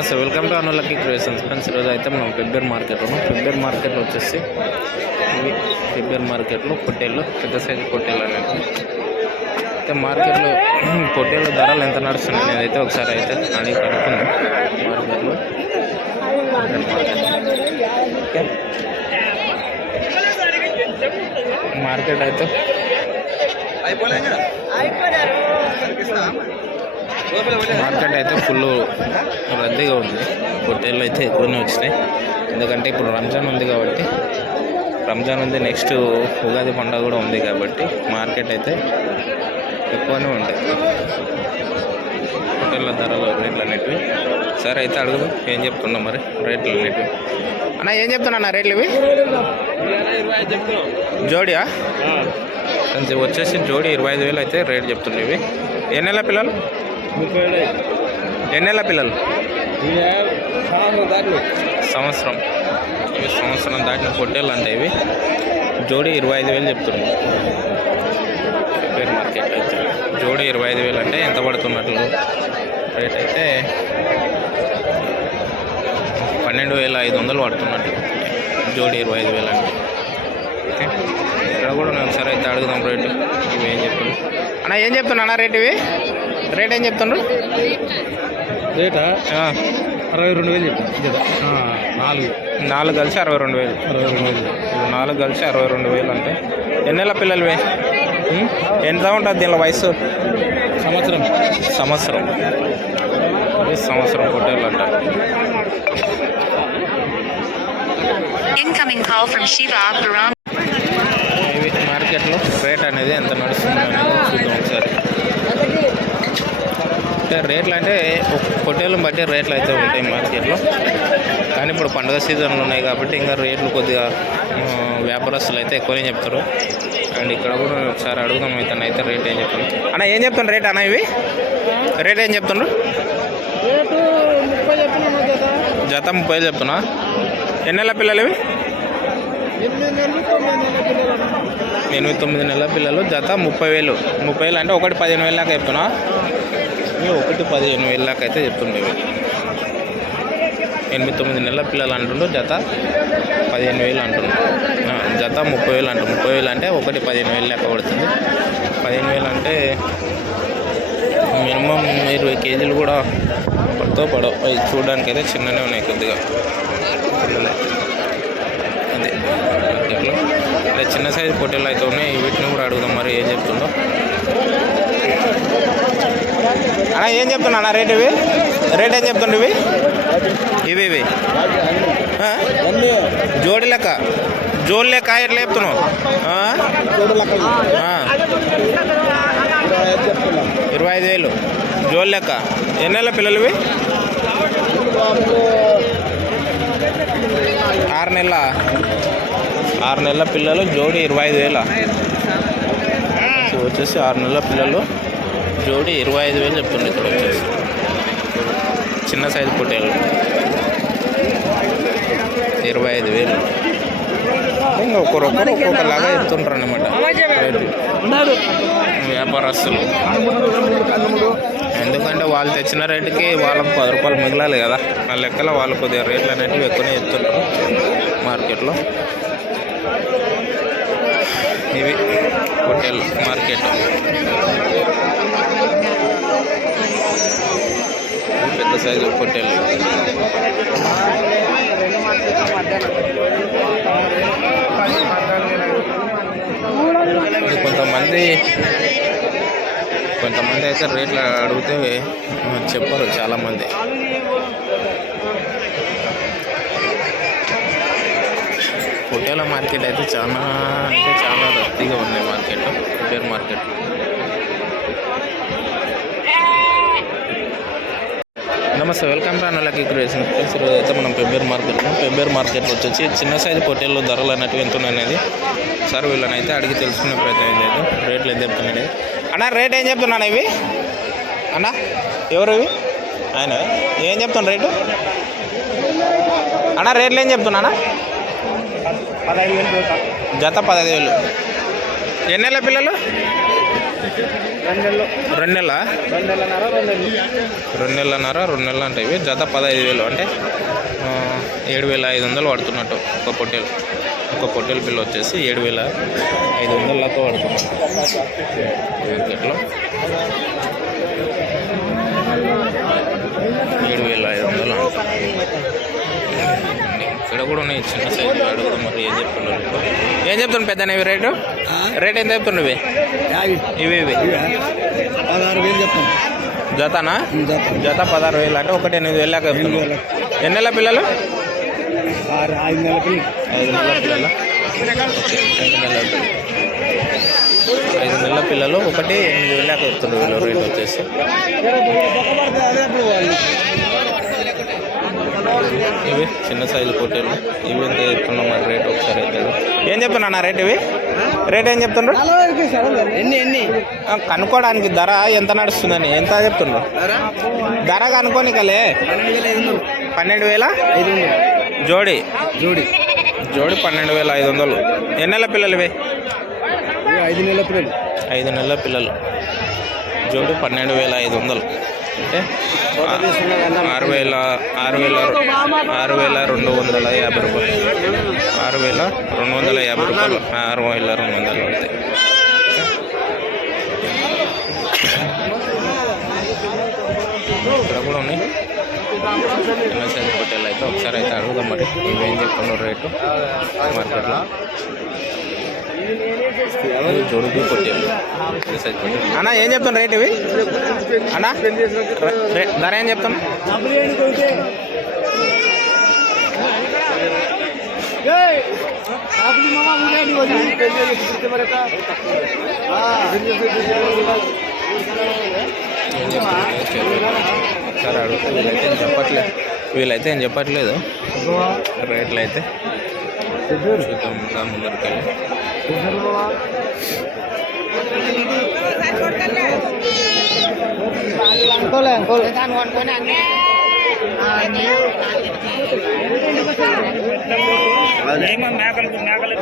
నమస్తే welcome to Anulaki creations friends ఈరోజు అయితే మనం ఫిబ్రవరి మార్కెట్ ఉన్నాం ఫిబ్రవరి మార్కెట్లో వచ్చేసి ఇవి ఫిబ్రవరి మార్కెట్లో పొట్టేళ్ళు పెద్ద సైజు పొట్టేళ్ళు అనేది అయితే మార్కెట్లో పొట్టేళ్ళ ధరలు ఎంత నడుస్తున్నాయి అనేది అయితే ఒకసారి అయితే అడిగి కనుక్కుందాం మార్కెట్లో. మార్కెట్ అయితే మార్కెట్ అయితే ఫుల్ రద్దీగా ఉంది. పొట్టేళ్ళు అయితే ఎక్కువనే వచ్చినాయి. ఎందుకంటే ఇప్పుడు రంజాన్ ఉంది కాబట్టి రంజాన్ ఉంది నెక్స్ట్ ఉగాది పండుగ కూడా ఉంది కాబట్టి మార్కెట్ అయితే ఎక్కువనే ఉంటాయి పొట్టేళ్ళ ధరలు రేట్లు అనేటివి. సరే అయితే అడుగుదు ఏం చెప్తున్నా మరి రేట్లు అనేటివి? అన్న ఏం చెప్తున్నా అన్న రేట్లు ఇవి? జోడియా? వచ్చేసి జోడి ఇరవై ఐదు వేలు అయితే రేట్ చెప్తుండే ఇవి. ఎన్ని నెలల పిల్లలు? ఎన్ని నెలల పిల్లలు? సంవత్సరం ఇవి సంవత్సరం దాటిన పొట్టేళ్ళు అంటే ఇవి. జోడి ఇరవై ఐదు వేలు చెప్తున్నాయి పేరు మార్కెట్ అయితే. జోడి ఇరవై ఐదు వేలు అంటే ఎంత పడుతున్నట్లు? రేట్ అయితే పన్నెండు వేల ఐదు వందలు పడుతున్నట్లు. జోడి ఇరవై ఐదు వేలు అంటే. ఓకే. ఇక్కడ కూడా నేను ఒకసారి అయితే అడుగుదాం రేటు. ఇవి ఏం చెప్తున్నారు అన్న ఏం చెప్తున్నా అన్న రేట్ ఇవి? రేట్ ఏం చెప్తున్నారు రేటా? ఆ, అరవై రెండు వేలు ఆ, నాలుగు. నాలుగు కలిసి అరవై రెండు వేలు. అరవై రెండు వేలు. నాలుగు కలిసి అరవై రెండు వేలు అంటే ఎన్నెళ్ళ పిల్లలవి? ఎంత ఉంటుంది దీనిలో వయసు? సంవత్సరం. సంవత్సరం. సంవత్సరం పొట్టేళ్ళు అంట మార్కెట్లో రేట్ అనేది ఎంత నడుస్తుంది అనేది చూద్దాం. రేట్లు అంటే పొట్టేళ్ళని బట్టి రేట్లు అయితే ఉంటాయి మార్కెట్లో. కానీ ఇప్పుడు పండుగ సీజన్లు ఉన్నాయి కాబట్టి ఇంకా రేట్లు కొద్దిగా వ్యాపారస్తులు అయితే ఎక్కువనే చెప్తారు. అండ్ ఇక్కడ కూడా ఒకసారి అడుగుదాం ఇతను అయితే రేట్ ఏం చెప్తాను అన్న ఏం చెప్తాను రేట్ అన్న ఇవి? రేట్ ఏం చెప్తుండ్రు? చెప్పిన జత. ముప్పై వేలు చెప్తున్నా. ఎన్ని నెలల పిల్లలు ఇవి? ఎనిమిది తొమ్మిది నెలల పిల్లలు జత ముప్పై వేలు. ముప్పై వేలు అంటే ఒకటి పదిహేను వేలు దాకా చెప్తున్నా. ఒకటి పదిహేను వేలు దాకా అయితే చెప్తుండేవి ఎనిమిది తొమ్మిది నెలల పిల్లలు అంటుండ్రు జత పదిహేను వేలు అంటుండ్రు. జత ముప్పై వేలు అంటారు ముప్పై వేలు అంటే ఒకటి పదిహేను వేలు లెక్క పడుతుంది. పదిహేను వేలు అంటే మినిమం ఇరవై కేజీలు కూడా పడుతో పడవు. అవి చూడడానికి అయితే చిన్ననే ఉన్నాయి కొద్దిగా. అదే. అదే చిన్న సైజు పొట్టేలు అయితే ఉన్నాయి. వీటిని కూడా అడుగుదాం మరి ఏం చెప్తుందో. అన్నా ఏం చెప్తున్నా అన్న రేట్ ఇవి? రేట్ ఏం చెప్తుండ్రు ఇవి? ఇవి ఇవి. జోడి లెక్క. జోడి లెక్క ఎట్లా చెప్తున్నావు? ఇరవై ఐదు వేలు. జోడి లెక్క. ఎన్ని నెలల పిల్లలు ఇవి? ఆరు నెలల. ఆరు నెలల పిల్లలు జోడి ఇరవై ఐదు వేల. వచ్చేసి ఆరు నెలల పిల్లలు. జోడి ఇరవై ఐదు వేలు చెప్తుండే ఇక్కడ వచ్చేసి. చిన్న సైజు పొట్టేలు ఇరవై ఐదు వేలు. ఇంకా ఒక్కొక్కరు ఒక్కొక్కలాగా చెప్తుంటారు అనమాట వ్యాపారస్తులు. ఎందుకంటే వాళ్ళు తెచ్చిన రేటుకి వాళ్ళకి పది రూపాయలు మిగలాలి కదా. ఆ లెక్కలో వాళ్ళు కొద్దిగా రేట్లు అనేటివి ఎక్కువనే చెప్తుంటారు మార్కెట్లో. ఇవి హోటల్ మార్కెట్. పెద్ద సైజు పొట్టేళ్ళు. కొంతమంది కొంతమంది అయితే రేట్లు అడిగితే చెప్పరు చాలామంది. పొట్టేల మార్కెట్ అయితే చాలా అంటే చాలా రద్దీగా ఉన్నాయి మార్కెట్ పొట్టేల మార్కెట్. నమస్తే వెల్కమ్ టు అనలకి క్రియేషన్. ఫ్రెండ్స్ ఈరోజు అయితే మనం పెబ్బేర్ మార్కెట్ పెబ్బేర్ మార్కెట్ వచ్చేసి చిన్న సైజు పొట్టేళ్ళు ధరలు అనేటివి ఎంత అనేది సార్ వీళ్ళని అయితే అడిగి తెలుసుకునే ప్రయత్నం లేదు రేట్లు ఎంత చెప్తున్నాయి అన్న రేట్ ఏం చెప్తున్నాను ఇవి? అన్న ఎవరు ఇవి? ఆయన. ఏం చెప్తున్నా రేటు? అన్న రేట్లు ఏం చెప్తున్నానా పదహైదు వేలు జత పదహైదు వేలు. ఎన్ని నెలల పిల్లలు? రెండు నెలలు రెండు నెలల? రెండు నెలన్నర రెండు నెలలు రెండు నెలలన్నర రెండు నెలలు అంటే ఇవి. జత పదహైదు వేలు అంటే ఏడు వేల ఐదు వందలు పడుతున్నట్టు ఒక పొట్టేలు. ఒక పొట్టేలు పిల్ల వచ్చేసి ఏడు వేల ఐదు వందల దాకా పడుతున్నట్టు మార్కెట్లో ఏడు వేల ఐదు వందలు ఇక్కడ కూడా ఉన్నాయి చిన్న సైజు అడుగుదాం మరి ఏం చెప్తున్నారు? ఏం చెప్తున్నాను పెద్ద ఇవి రేటు? రేట్ ఎంత చెప్తున్నావు ఇవి? ఇవి ఇవి. పదహారు వేలు చెప్తాం. జతనా? జత. పదహారు వేలు అంటే ఒకటి ఎనిమిది వేలు చెప్తున్నావు ఎన్ని నెలల పిల్లలు? ఐదు నెలల పిల్లలు. ఐదు నెలల పిల్లలు? ఐదు నెలల పిల్లలు. ఐదు నెలల పిల్లలు ఒకటి ఎనిమిది వేలు చెప్తున్నారు వీళ్ళు రేట్ వచ్చేసి. ఇవి చిన్న సైజు పొట్టేలు. ఇవి ఎంత చెప్తున్నాం మరి రేట్ ఒకసారి అవుతాడు ఏం చెప్తున్నా నా రేట్ ఇవి? రేట్ ఏం చెప్తుండ్రు? ఎన్ని ఎన్ని? కనుక్కోవడానికి ధర ఎంత నడుస్తుందని ఎంత చెప్తుండ్రు? ధర? ఐదు వందలు. పన్నెండు వేల? ఐదు వందలు. జోడి. జోడి. జోడి పన్నెండు వేల ఐదు వందలు. ఎన్ని నెలల పిల్లలు ఇవి? ఐదు నెలల పిల్లలు. ఐదు నెలల పిల్లలు. జోడి పన్నెండు వేల ఐదు వందలు. ఆరు వేల ఆరు వేల ఆరు వేల రెండు వందల యాభై రూపాయలు ఆరు వేల రెండు వందల యాభై రూపాయలు ఆరు వేల రెండు వందలు అవుతాయి ఇక్కడ కూడా ఉన్నాయి చిన్న సైజు పొట్టేలు అయితే ఒకసారి అయితే అడుగుదాం మరి ఇవేం చెప్తున్నారు రేటు మార్కెట్లో ఇది జోడుకు పొట్టేలు చిన్న సైజు పొట్టేలు అన్నా ఏం చెప్తాను రేట్ ఇవి? అన్నా ధర ఏం చెప్తాం? ఒకసారి అడిగితే. వీళ్ళైతే ఏం చెప్పట్లేదు వీళ్ళైతే ఏం చెప్పట్లేదు. రేట్లు అయితే చూద్దాం ఇంకా ముందరికి వెళ్ళి మేకలు మేకలు